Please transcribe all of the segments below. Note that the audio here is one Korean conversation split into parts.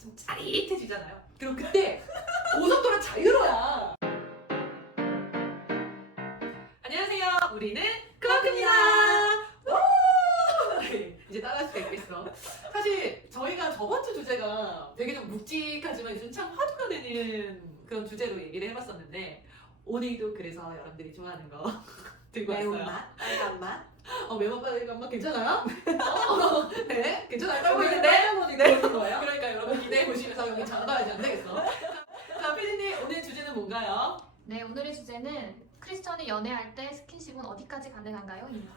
좀 짜릿해지잖아요. 그럼 그때 고속도로 자유로야. 안녕하세요. 우리는 크마크입니다. 이제 따라할 수가 있겠어. 사실 저희가 저번 주 주제가 되게 좀 묵직하지만 요즘 참 화두가 되는 그런 주제로 얘기를 해봤었는데 오늘도 그래서 여러분들이 좋아하는 거 들고 왔어요. 매운맛? 빨간맛? 매운 빨간 맛 괜찮아요? 네, 괜찮아요. 떨고 있는데 있는데? 보는 거예요? 그러니까 여러분 기대해 보시면서 여기 장가야지 안 되겠어. 자, 피디님 오늘 주제는 뭔가요? 네, 오늘의 주제는 크리스천이 연애할 때 스킨십은 어디까지 가능한가요? 입니다.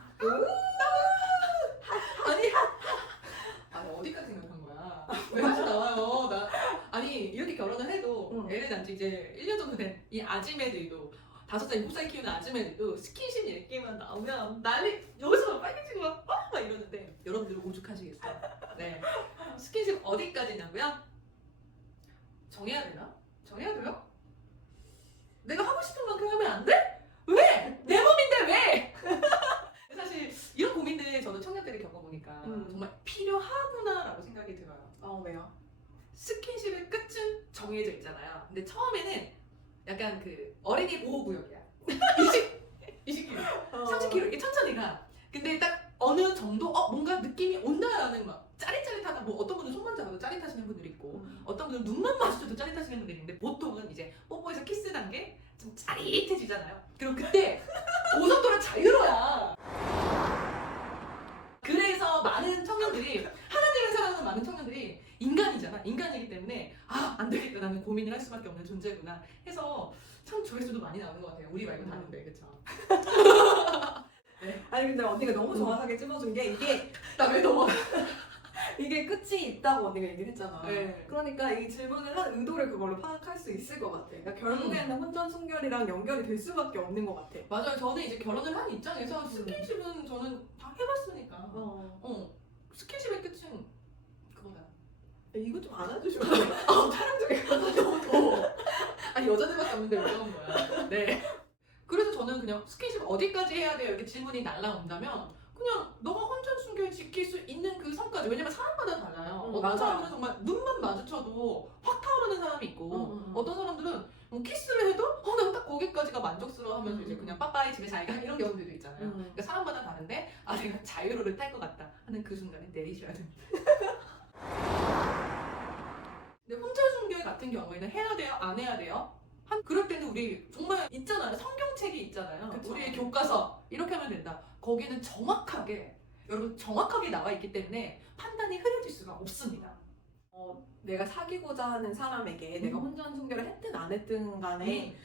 아니 어디까지 생각한 거야? 왜 다시 나와요? 아니 이렇게 결혼을 해도 애를 낳은 지 이제 1년 정도 된 이 아지매들도 5살, 7살 키우는 아지매들도 스킨십 얘기만 나오면 난리 여기서 막 빨개지고 막 이러는데 여러분들은 오죽하시겠어요? 네, 스킨십 어디까지냐고요? 정해야 되나? 정해야 돼요? 내가 하고 싶은 만큼 하면 안 돼? 왜? 내 몸인데 왜? 사실 이런 고민들 저도 청년 때를 겪어보니까 정말 필요하구나라고 생각이 들어요. 왜요? 스킨십의 끝은 정해져 있잖아요. 근데 처음에는 약간 그 어린이 보호구역이야. 20km, 30km 이렇게 천천히 가. 근데 딱 어느 정도 뭔가 느낌이 온다라는 막 짜릿짜릿하다. 뭐 어떤 분은 손만 잡아도 짜릿하시는 분들이 있고 어떤 분은 눈만 마주쳐도 짜릿하시는 분들이 있는데 보통은 이제 뽀뽀에서 키스 단계 좀 짜릿해지잖아요. 그럼 그때 고속도로 자유로야. 그래서 많은 청년들이 하나님을 사랑하는 많은 청년들이 인간이잖아. 인간이기 때문에 안 되겠다. 나는 고민을 할 수밖에 없는 존재구나 해서 참 조회수도 많이 나오는 것 같아요. 우리 말고 다른데 그쵸? 아니 근데 언니가 너무 정확하게 찝어준 게 나 왜 넘어? 이게 끝이 있다고 언니가 얘기를 했잖아. 네. 그러니까 이 질문을 한 의도를 그걸로 파악할 수 있을 것 같아. 그러니까 결국에는 혼전순결이랑 연결이 될 수밖에 없는 것 같아. 맞아요. 저는 이제 결혼을 한 입장에서 스킨십은 저는 다 해봤으니까. 스킨십의 끝은 그거다. 이거 좀 안아주시면 안 돼요? 촬영 중에 너무 더워. 아니 여자들밖에 없는데 왜 그런 거야? 네. 그래서 저는 그냥 스킨십 어디까지 해야 돼요? 이렇게 질문이 날라온다면 그냥 너가 혼전 순결 지킬 수 있는 그 선까지. 왜냐면 사람마다 달라요. 어떤 맞아요. 사람들은 정말 눈만 마주쳐도 확 타오르는 사람이 있고 어떤 사람들은 뭐 키스를 해도 난 딱 거기까지가 만족스러워하면서 이제 그냥 빠빠이 집에 잘 가 이런 경우들도 있잖아요. 그러니까 사람마다 다른데 내가 자유로를 탈 것 같다 하는 그 순간에 내리셔야 됩니다. 근데 혼전 순결 같은 경우에는 해야 돼요? 안 해야 돼요? 그럴 때는 우리 정말 있잖아요. 성경책이 있잖아요. 그쵸. 우리의 교과서 이렇게 하면 된다. 거기는 정확하게 여러분 정확하게 나와 있기 때문에 판단이 흐려질 수가 없습니다. 내가 사귀고자 하는 사람에게 내가 혼전순결을 했든 안 했든 간에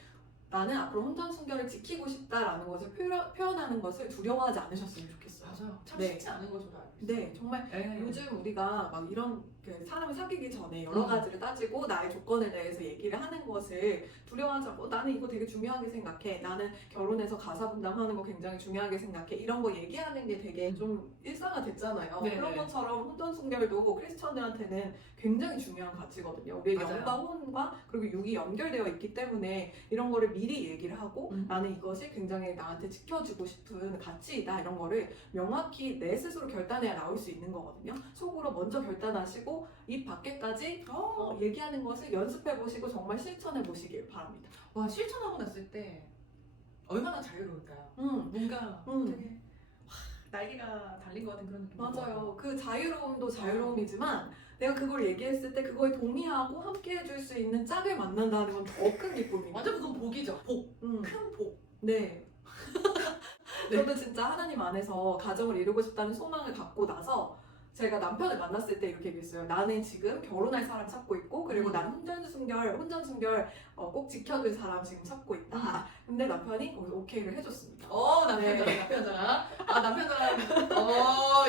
나는 앞으로 혼전순결을 지키고 싶다라는 것을 표현하는 것을 두려워하지 않으셨으면 좋겠어요. 맞아요. 참 네. 쉽지 않은 거 저도 알고 있어요. 네, 정말 네. 요즘 우리가 막 이런 그 사람을 사귀기 전에 여러 가지를 따지고 나의 조건에 대해서 얘기를 하는 것을 두려워하지 않고 나는 이거 되게 중요하게 생각해. 나는 결혼해서 가사 분담하는 거 굉장히 중요하게 생각해. 이런 거 얘기하는 게 되게 좀 일상화됐잖아요. 네, 그런 네. 것처럼 혼전순결도 크리스천들한테는 굉장히 중요한 가치거든요. 우리의 맞아요. 영과 혼과 그리고 육이 연결되어 있기 때문에 이런 거를 미리 얘기를 하고 나는 이것이 굉장히 나한테 지켜주고 싶은 가치이다. 이런 거를 명확히 내 스스로 결단해야 나올 수 있는 거거든요. 속으로 먼저 결단하시고 입 밖에까지 얘기하는 것을 연습해 보시고 정말 실천해 보시길 바랍니다. 와, 실천하고 났을 때 얼마나 자유로울까요? 뭔가 되게 날개가 달린 것 같은 그런 느낌. 맞아요. 그 자유로움도 자유로움이지만 내가 그걸 얘기했을 때 그거에 동의하고 함께 해줄 수 있는 짝을 만난다는 건 더 큰 기쁨입니다. 완전 그건 복이죠. 복. 큰 복. 네. 저도 진짜 하나님 안에서 가정을 이루고 싶다는 소망을 갖고 나서 제가 남편을 만났을 때 이렇게 얘기했어요. 나는 지금 결혼할 사람 찾고 있고 그리고 난 혼전순결 꼭 지켜줄 사람 지금 찾고 있다. 근데 남편이 거기서 오케이를 해줬습니다. 남편자랑. 남편자랑.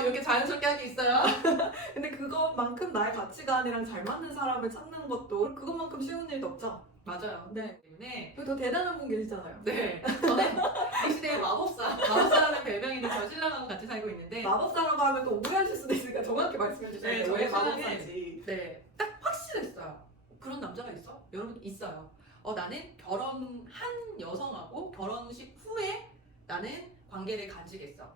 이렇게 자연스럽게 할 게 있어요. 근데 그것만큼 나의 가치관이랑 잘 맞는 사람을 찾는 것도 그것만큼 쉬운 일도 없죠. 맞아요. 네. 때문에 그리고 더 대단한 분 계시잖아요. 네. 저는 이 시대의 마법사라는 별명이 있는 저 신랑하고 같이 살고 있는데 마법사라고 하면 또 오해하실 수도 있으니까 정확히 말씀해 주셔야 네, 돼요. 저희 왜 신랑은 마법사인지. 네, 딱 확실했어요. 그런 남자가 있어? 여러분 있어요. 나는 결혼한 여성하고 결혼식 후에 나는 관계를 가지겠어.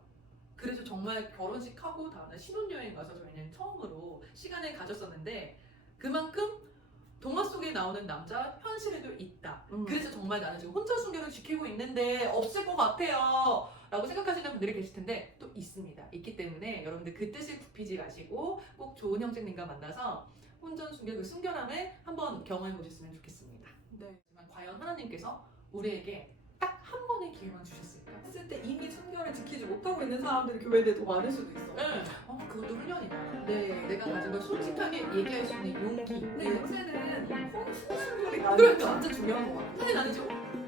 그래서 정말 결혼식 하고 다음날 신혼여행 가서 저희는 처음으로 시간을 가졌었는데 그만큼 동화 속에 나오는 남자 현실에도 있다. 그래서 정말 나는 지금 혼자 순결을 지키고 있는데 없을 것 같아요 라고 생각하시는 분들이 계실 텐데 또 있습니다. 있기 때문에 여러분들 그 뜻을 굽히지 마시고 꼭 좋은 형제님과 만나서 혼전 순결, 그 순결함을 한번 경험해 보셨으면 좋겠습니다. 네. 하지만 과연 하나님께서 우리에게 딱 한 번의 기회만 주셨을까? 했을 때 이미 순결을 지키지 못하고 있는 사람들이 교회에 대해 더 많을 수도 있어. 그것도 훈련이다. 네. 내가 가진 걸 솔직하게 얘기할 수 있는 용기. 근데 요새는 혼순결이 나는 그러니까. 진짜 중요한 것 같아. 사실 나는 지금